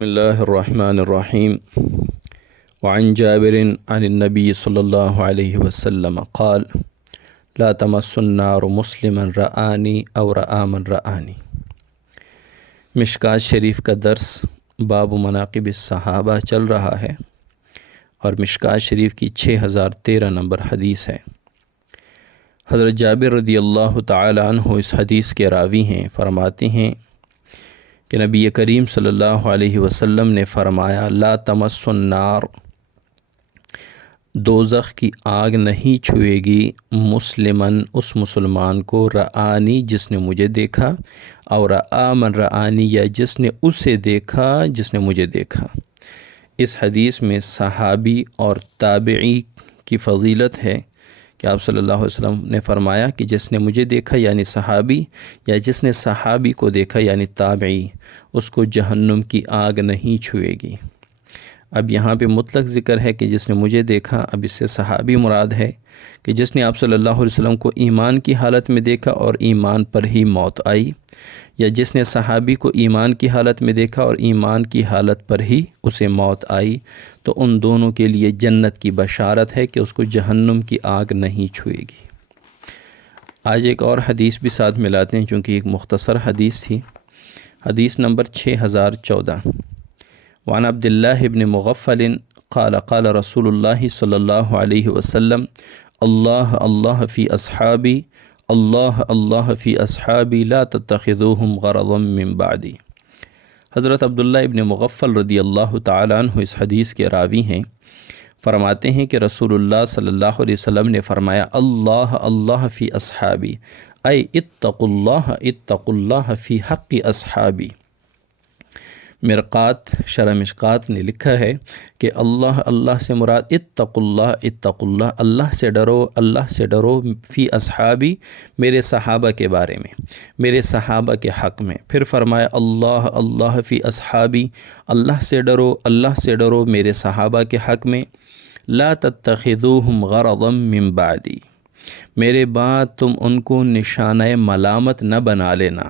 بسم الله الرحمن الرحيم. وعن جابر عن النبي صلى الله عليه وسلم قال لا تمس النار مسلما رآني أو رآ من رآني۔ مشکوٰۃ شریف کا درس باب مناقب الصحابہ چل رہا ہے اور مشکوٰۃ شریف کی 6013 نمبر حدیث ہے۔ حضرت جابر رضی اللہ تعالی عنہ اس حدیث کے راوی ہیں۔ فرماتے ہیں کہ نبی کریم صلی اللہ علیہ وسلم نے فرمایا لا تمس النار، دوزخ کی آگ نہیں چھوئے گی مسلمن، اس مسلمان کو، رآنی جس نے مجھے دیکھا، اور رآ من رآنی یا جس نے اسے دیکھا جس نے مجھے دیکھا۔ اس حدیث میں صحابی اور تابعی کی فضیلت ہے کہ آپ صلی اللہ علیہ وسلم نے فرمایا کہ جس نے مجھے دیکھا یعنی صحابی، یا جس نے صحابی کو دیکھا یعنی تابعی، اس کو جہنم کی آگ نہیں چھوئے گی۔ اب یہاں پہ مطلق ذکر ہے کہ جس نے مجھے دیکھا، اب اس سے صحابی مراد ہے کہ جس نے آپ صلی اللہ علیہ وسلم کو ایمان کی حالت میں دیکھا اور ایمان پر ہی موت آئی، یا جس نے صحابی کو ایمان کی حالت میں دیکھا اور ایمان کی حالت پر ہی اسے موت آئی، تو ان دونوں کے لیے جنت کی بشارت ہے کہ اس کو جہنم کی آگ نہیں چھوئے گی۔ آج ایک اور حدیث بھی ساتھ ملاتے ہیں چونکہ ایک مختصر حدیث تھی۔ حدیث نمبر 6014۔ وعن عبد الله بن مغفل قال قال رسول الله صلی اللہ علیہ وسلم اللہ اللہ فی اصحابی اللہ اللہ فی اصحابی لا تتخذوهم غرضا من بعدی۔ حضرت عبداللہ ابن مغفل رضی اللہ تعالیٰ عنہ اس حدیث کے راوی ہیں۔ فرماتے ہیں کہ رسول اللہ صلی اللہ علیہ وسلم نے فرمایا اللہ اللہ فی اصحابی، اے اتقوا اللہ فی حق اصحابی۔ مرقات شرح مشکوٰۃ نے لکھا ہے کہ اللہ اللہ سے مراد اتقوا اللہ، اللہ سے ڈرو، اللہ سے ڈرو، فی اصحابی، میرے صحابہ کے بارے میں، میرے صحابہ کے حق میں۔ پھر فرمایا اللہ اللہ فی اصحابی، اللہ سے ڈرو، اللہ سے ڈرو میرے صحابہ کے حق میں۔ لا تتخذوہم غرضا من بعدی، میرے بعد تم ان کو نشانہ ملامت نہ بنا لینا۔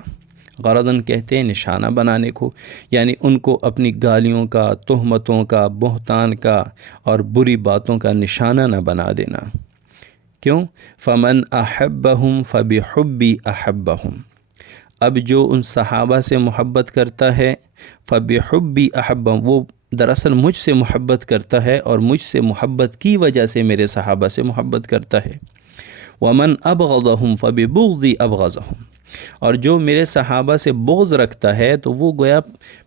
غرضاً کہتے ہیں نشانہ بنانے کو، یعنی ان کو اپنی گالیوں کا، تہمتوں کا، بہتان کا اور بری باتوں کا نشانہ نہ بنا دینا۔ کیوں؟ فمن احبہم فبحبی احبہم، اب جو ان صحابہ سے محبت کرتا ہے، فبحبی احبہم، وہ دراصل مجھ سے محبت کرتا ہے اور مجھ سے محبت کی وجہ سے میرے صحابہ سے محبت کرتا ہے۔ ومن ابغضہم فببغضی ابغضہم، اور جو میرے صحابہ سے بغض رکھتا ہے تو وہ گویا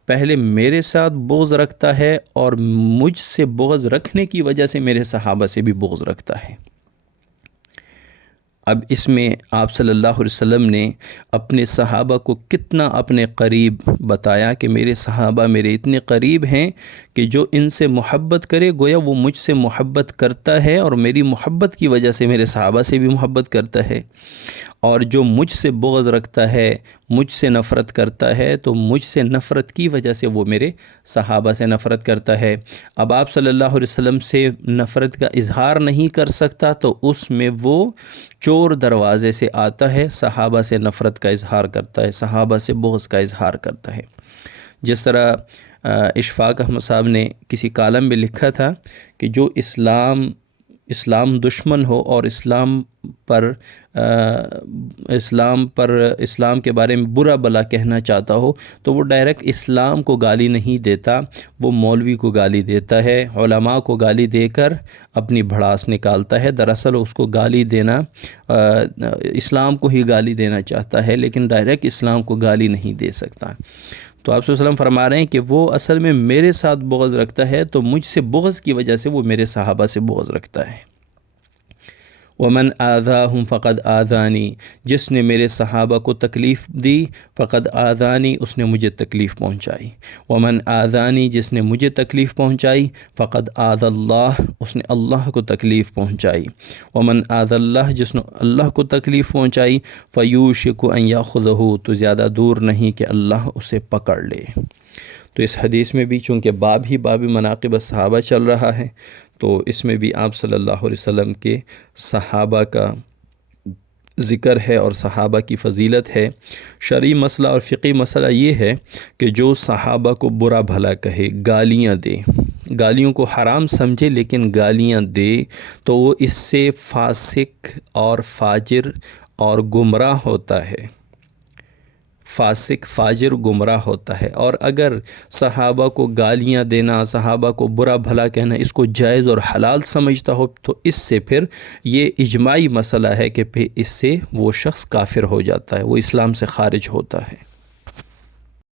پہلے میرے ساتھ بغض رکھتا ہے اور مجھ سے بغض رکھنے کی وجہ سے میرے صحابہ سے بھی بغض رکھتا ہے۔ اب اس میں آپ صلی اللہ علیہ وسلم نے اپنے صحابہ کو کتنا اپنے قریب بتایا کہ میرے صحابہ میرے اتنے قریب ہیں کہ جو ان سے محبت کرے گویا وہ مجھ سے محبت کرتا ہے، اور میری محبت کی وجہ سے میرے صحابہ سے بھی محبت کرتا ہے، اور جو مجھ سے بغض رکھتا ہے، مجھ سے نفرت کرتا ہے، تو مجھ سے نفرت کی وجہ سے وہ میرے صحابہ سے نفرت کرتا ہے۔ اب آپ صلی اللہ علیہ وسلم سے نفرت کا اظہار نہیں کر سکتا تو اس میں وہ چور دروازے سے آتا ہے، صحابہ سے نفرت کا اظہار کرتا ہے، صحابہ سے بغض کا اظہار کرتا ہے۔ جس طرح اشفاق احمد صاحب نے کسی کالم میں لکھا تھا کہ جو اسلام دشمن ہو اور اسلام کے بارے میں برا بلا کہنا چاہتا ہو تو وہ ڈائریکٹ اسلام کو گالی نہیں دیتا، وہ مولوی کو گالی دیتا ہے، علماء کو گالی دے کر اپنی بھڑاس نکالتا ہے۔ دراصل اس کو گالی دینا، اسلام کو ہی گالی دینا چاہتا ہے، لیکن ڈائریکٹ اسلام کو گالی نہیں دے سکتا۔ تو آپ صلی اللہ علیہ وسلم فرما رہے ہیں کہ وہ اصل میں میرے ساتھ بغض رکھتا ہے تو مجھ سے بغض کی وجہ سے وہ میرے صحابہ سے بغض رکھتا ہے۔ ومن آذاہم فقد آذانی، جس نے میرے صحابہ کو تکلیف دی، فقد آذانی، اس نے مجھے تکلیف پہنچائی۔ ومن آذانی، جس نے مجھے تکلیف پہنچائی، فقد آذى اللہ، اس نے اللہ کو تکلیف پہنچائی۔ ومن آذى اللہ، جس نے اللہ کو تکلیف پہنچائی، فیوشک ان یاخذہ، تو زیادہ دور نہیں کہ اللہ اسے پکڑ لے۔ تو اس حدیث میں بھی چونکہ باب مناقب الصحابہ چل رہا ہے تو اس میں بھی آپ صلی اللہ علیہ وسلم کے صحابہ کا ذکر ہے اور صحابہ کی فضیلت ہے۔ شرعی مسئلہ اور فقہی مسئلہ یہ ہے کہ جو صحابہ کو برا بھلا کہے، گالیاں دے، گالیوں کو حرام سمجھے لیکن گالیاں دے، تو وہ اس سے فاسق اور فاجر اور گمراہ ہوتا ہے، فاسق فاجر گمراہ ہوتا ہے۔ اور اگر صحابہ کو گالیاں دینا، صحابہ کو برا بھلا کہنا اس کو جائز اور حلال سمجھتا ہو، تو اس سے پھر یہ اجماعی مسئلہ ہے کہ پھر اس سے وہ شخص کافر ہو جاتا ہے، وہ اسلام سے خارج ہوتا ہے۔